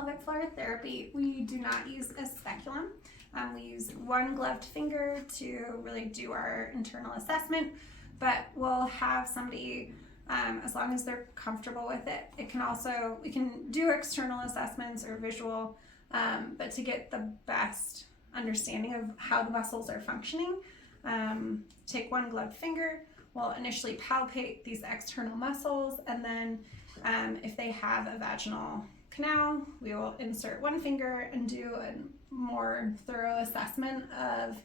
pelvic floor therapy, we do not use a speculum. We use one gloved finger to really do our internal assessment, but we'll have somebody, as long as they're comfortable with it. We can do external assessments or visual, but to get the best understanding of how the muscles are functioning, take one gloved finger. We'll initially palpate these external muscles, and then if they have a vaginal canal, we will insert one finger and do a more thorough assessment of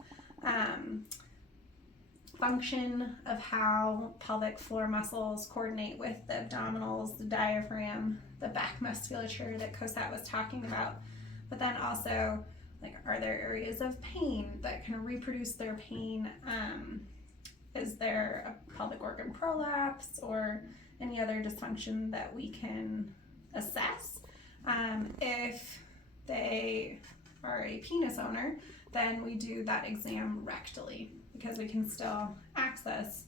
function of how pelvic floor muscles coordinate with the abdominals, the diaphragm, the back musculature that Cossette was talking about. But then also, like, are there areas of pain that can reproduce their pain? Is there a pelvic organ prolapse or any other dysfunction that we can assess? If they are a penis owner, then we do that exam rectally because we can still access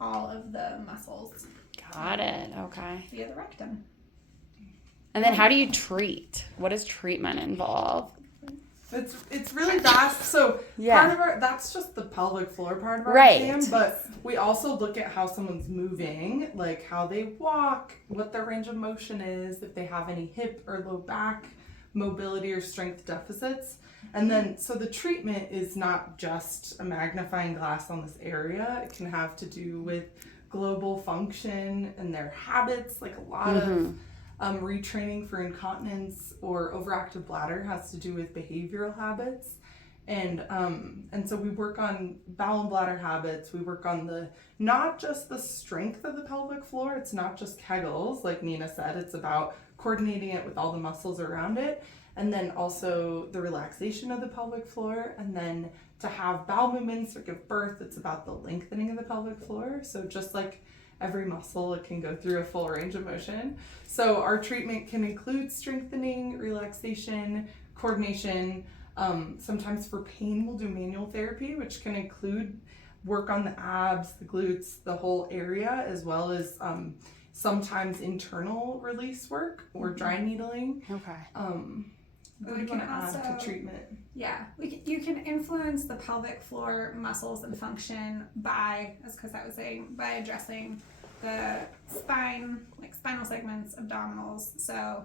all of the muscles. Got it. Okay. Via the rectum. And then how do you treat? What does treatment involve? It's really vast. So part of that's just the pelvic floor part of our exam, but we also look at how someone's moving, like how they walk, what their range of motion is, if they have any hip or low back mobility or strength deficits. And then, so the treatment is not just a magnifying glass on this area. It can have to do with global function and their habits, like a lot of retraining for incontinence or overactive bladder has to do with behavioral habits. And so we work on bowel and bladder habits. We work on not just the strength of the pelvic floor. It's not just Kegels, like Nina said. It's about coordinating it with all the muscles around it. And then also the relaxation of the pelvic floor. And then to have bowel movements or give birth, it's about the lengthening of the pelvic floor. So just like every muscle, it can go through a full range of motion. So our treatment can include strengthening, relaxation, coordination. Sometimes for pain, we'll do manual therapy, which can include work on the abs, the glutes, the whole area, as well as sometimes internal release work or dry needling. Okay. We can add to treatment. Yeah, you can influence the pelvic floor muscles and function by, as Cossette was saying, by addressing the spine, like spinal segments, abdominals. So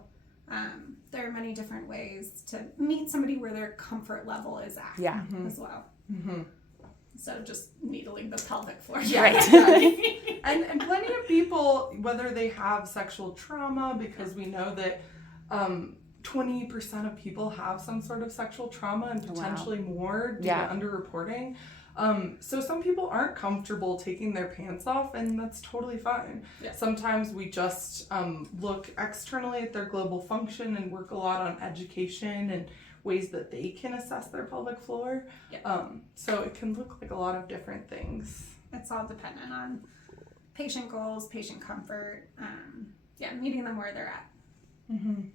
there are many different ways to meet somebody where their comfort level is at as well. Mm-hmm. Instead of just needling the pelvic floor. Yeah, right. And plenty of people, whether they have sexual trauma, because we know that 20% of people have some sort of sexual trauma and potentially more due to underreporting. So some people aren't comfortable taking their pants off, and that's totally fine. Yeah. Sometimes we just look externally at their global function and work a lot on education and ways that they can assess their pelvic floor. Yeah. So it can look like a lot of different things. It's all dependent on patient goals, patient comfort, meeting them where they're at. Mm-hmm.